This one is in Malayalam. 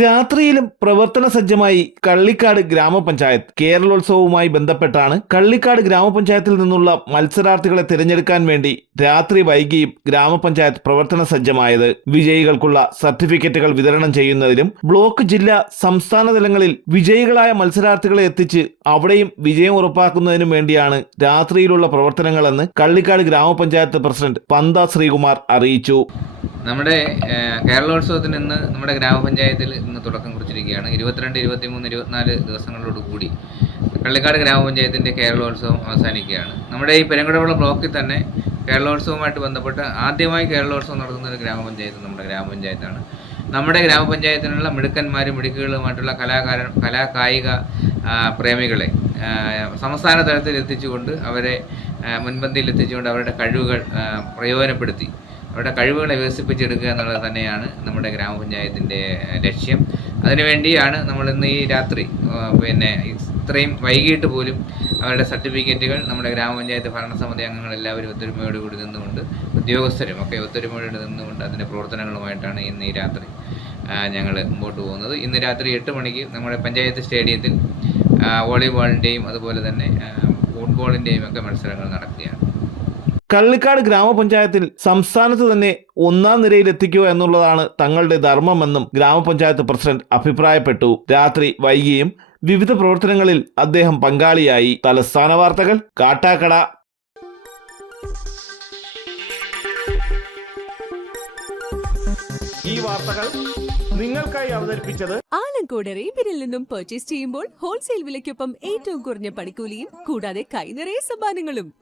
രാത്രിയിലും പ്രവർത്തന സജ്ജമായി കള്ളിക്കാട് ഗ്രാമപഞ്ചായത്ത് കേരളോത്സവവുമായി ബന്ധപ്പെട്ടാണ് കള്ളിക്കാട് ഗ്രാമപഞ്ചായത്തിൽ നിന്നുള്ള മത്സരാർത്ഥികളെ തിരഞ്ഞെടുക്കാൻ വേണ്ടി രാത്രി വൈകിയും ഗ്രാമപഞ്ചായത്ത് പ്രവർത്തന സജ്ജമായത്. വിജയികൾക്കുള്ള സർട്ടിഫിക്കറ്റുകൾ വിതരണം ചെയ്യുന്നതിനും ബ്ലോക്ക് ജില്ലാ സംസ്ഥാന തലങ്ങളിൽ വിജയികളായ മത്സരാർത്ഥികളെ എത്തിച്ച് അവിടെയും വിജയം ഉറപ്പാക്കുന്നതിനും വേണ്ടിയാണ് രാത്രിയിലുള്ള പ്രവർത്തനങ്ങളെന്ന് കള്ളിക്കാട് ഗ്രാമപഞ്ചായത്ത് പ്രസിഡന്റ് പന്ത ശ്രീകുമാർ അറിയിച്ചു. നമ്മുടെ കേരളോത്സവത്തിന് ഇന്ന് നമ്മുടെ ഗ്രാമപഞ്ചായത്തിൽ ഇന്ന് തുടക്കം കുറിച്ചിരിക്കുകയാണ്. ഇരുപത്തിരണ്ട് ഇരുപത്തി മൂന്ന് ഇരുപത്തിനാല് ദിവസങ്ങളോട് കൂടി കള്ളിക്കാട് ഗ്രാമപഞ്ചായത്തിന്റെ കേരളോത്സവം അവസാനിക്കുകയാണ്. നമ്മുടെ ഈ പെരുങ്കടവിള ബ്ലോക്കിൽ തന്നെ കേരളോത്സവവുമായിട്ട് ബന്ധപ്പെട്ട് ആദ്യമായി കേരളോത്സവം നടത്തുന്ന ഒരു ഗ്രാമപഞ്ചായത്ത് നമ്മുടെ ഗ്രാമപഞ്ചായത്താണ്. നമ്മുടെ ഗ്രാമപഞ്ചായത്തിനുള്ള മിടുക്കന്മാരും മിടുക്കുകളുമായിട്ടുള്ള കലാകാര കലാകായിക പ്രേമികളെ സംസ്ഥാന തലത്തിൽ എത്തിച്ചുകൊണ്ട് അവരെ മുൻപന്തിയിൽ എത്തിച്ചുകൊണ്ട് അവരുടെ കഴിവുകൾ പ്രയോജനപ്പെടുത്തി. അവരുടെ കഴിവുകളെ വികസിപ്പിച്ചെടുക്കുക എന്നുള്ളത് തന്നെയാണ് നമ്മുടെ ഗ്രാമപഞ്ചായത്തിന്റെ ലക്ഷ്യം. അതിനുവേണ്ടിയാണ് നമ്മൾ ഇന്ന് ഈ രാത്രി പിന്നെ ഇത്രയും വൈകിട്ട് പോലും അവരുടെ സർട്ടിഫിക്കറ്റുകൾ നമ്മുടെ ഗ്രാമപഞ്ചായത്ത് ഭരണസമിതി അംഗങ്ങൾ എല്ലാവരും ഒത്തൊരുമയോടുകൂടി നിന്നുകൊണ്ട് ഉദ്യോഗസ്ഥരും ഒക്കെ ഒത്തൊരുമയോട് നിന്നുകൊണ്ട് അതിന്റെ പ്രവർത്തനങ്ങളുമായിട്ടാണ് ഇന്ന് ഈ രാത്രി ഞങ്ങൾ മുമ്പോട്ട് പോകുന്നത്. ഇന്ന് രാത്രി എട്ട് മണിക്ക് നമ്മുടെ പഞ്ചായത്ത് സ്റ്റേഡിയത്തിൽ വോളിബോളിന്റെയും അതുപോലെ തന്നെ ഫുട്ബോളിന്റെയും ഒക്കെ മത്സരങ്ങൾ നടക്കുകയാണ്. കള്ളിക്കാട് ഗ്രാമപഞ്ചായത്തിൽ സംസ്ഥാനത്ത് തന്നെ ഒന്നാം നിരയിൽ എത്തിക്കുക എന്നുള്ളതാണ് തങ്ങളുടെ ധർമ്മമെന്നും ഗ്രാമപഞ്ചായത്ത് പ്രസിഡന്റ് അഭിപ്രായപ്പെട്ടു. രാത്രി വൈകിയും വിവിധ പ്രവർത്തനങ്ങളിൽ അദ്ദേഹം പങ്കാളിയായി. തലസ്ഥാന വാർത്തകൾ കാട്ടാക്കട. ഈ വാർത്തകൾ നിങ്ങൾക്കായി അവതരിപ്പിച്ചത് ആലങ്കോട് റേബിനിൽ നിന്നും പർച്ചേസ് ചെയ്യുമ്പോൾ ഹോൾസെയിൽ വിലയ്ക്കൊപ്പം ഏറ്റവും കുറഞ്ഞ പണിക്കൂലിയും കൂടാതെ കൈനിറയ സമ്മാനങ്ങളും.